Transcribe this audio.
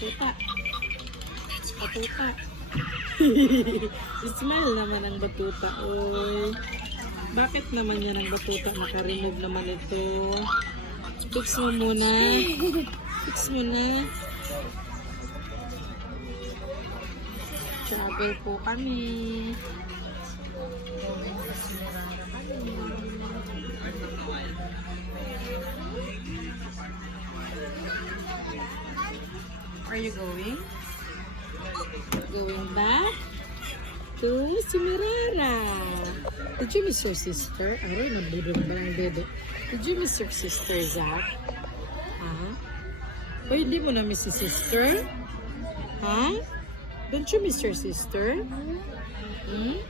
Batuta. Batuta. Smile naman ang batuta. Oy. Bakit naman yan ang batuta? Naka-remove naman ito. Fix mo muna. Fix mo na. Travel po kami. Where are you going? Going back to Simirara. Did you miss your sister? Aray, nabudong ba ang dedo? Did you miss your sister, Zach? Ha? O, hindi mo na miss si sister? Ha? Don't you miss your sister? Hmm?